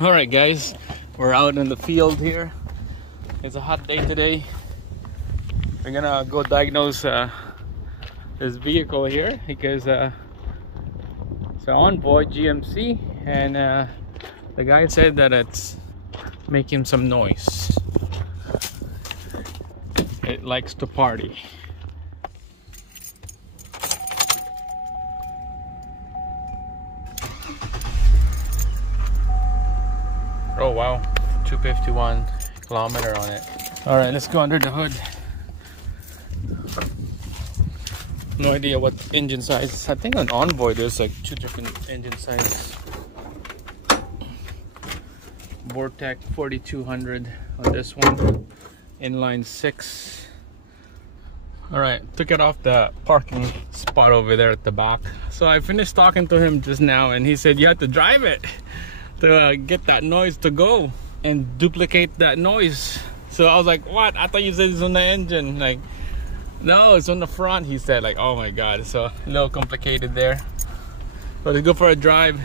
All right, guys, we're out in the field here. It's a hot day today. We're gonna go diagnose this vehicle here because it's an Envoy GMC, and the guy said that it's making some noise. It likes to party. Oh wow, 251 kilometer on it. All right, let's go under the hood. No idea what engine size. I think on Envoy there's like 2 different engine sizes. Vortec 4200 on this one, inline 6. All right, took it off the parking spot over there at the back. So I finished talking to him just now, and he said you have to drive it to get that noise to go and duplicate that noise. So I was like, what? I thought you said it's on the engine. Like, no, it's on the front, he said. Like, oh my god. So a little complicated there, but let's go for a drive,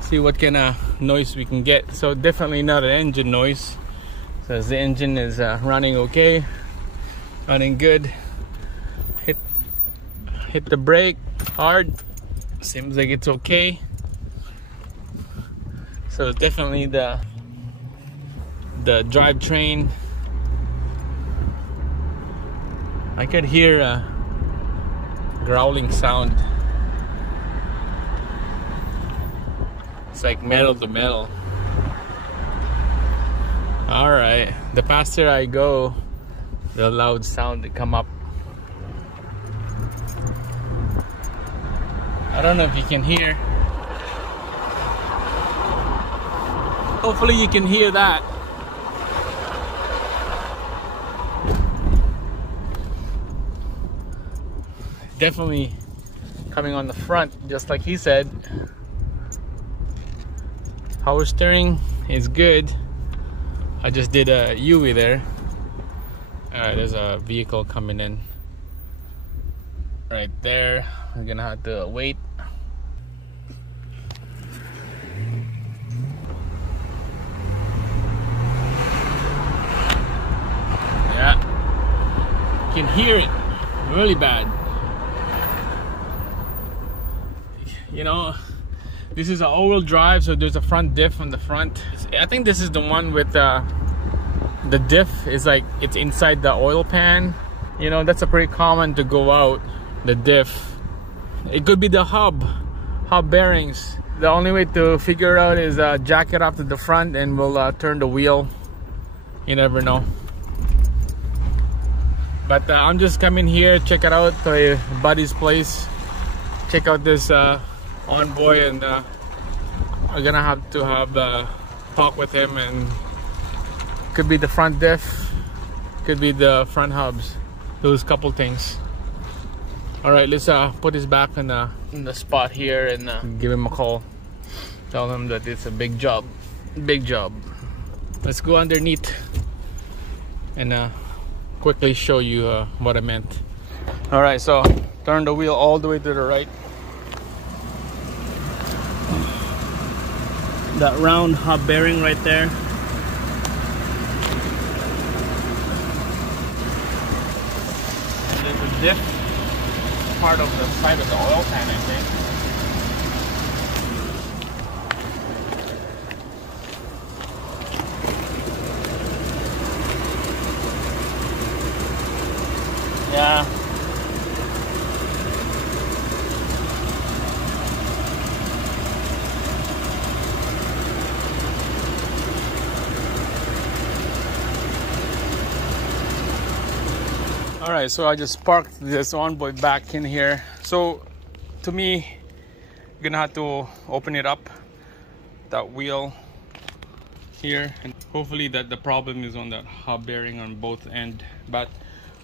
see what kind of noise we can get. So definitely not an engine noise, so the engine is running okay, running good. Hit the brake hard, seems like it's okay. So definitely the drivetrain. I could hear a growling sound. It's like metal to metal. All right, the faster I go, the loud sound to come up. I don't know if you can hear. Hopefully you can hear that. Definitely coming on the front, just like he said. Power steering is good. I just did a UE there. There's a vehicle coming in right there. We're gonna have to wait. Yeah, you can hear it really bad. You know, this is an all-wheel drive, so there's a front diff on the front. I think this is the one with the diff is like it's inside the oil pan. You know, that's a pretty common to go out, the diff. It could be the hub bearings. The only way to figure out is jack it up to the front and we'll turn the wheel. You never know. But I'm just coming here, check it out, to a buddy's place. Check out this Envoy, and I'm gonna have to have talk with him, and could be the front diff, could be the front hubs, those couple things. All right, let's put this back in the spot here and give him a call, tell him that it's a big job. Let's go underneath and quickly show you what I meant. All right, so turn the wheel all the way to the right. That round hub bearing right there. And there's a diff, part of the side of the oil pan, I think. Yeah. All right, so I just parked this Envoy back in here. So to me, you're gonna have to open it up, that wheel here, and hopefully that the problem is on that hub bearing on both end. But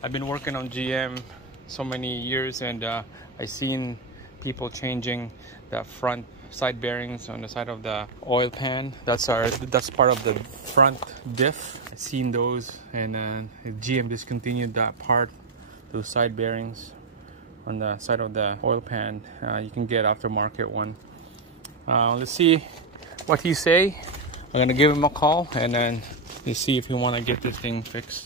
I've been working on GM so many years, and I've seen people changing the front side bearings on the side of the oil pan. That's part of the front diff. I've seen those, and GM discontinued that part, those side bearings on the side of the oil pan. You can get aftermarket one. Let's see what he say. I'm gonna give him a call and then see if you want to get this thing fixed.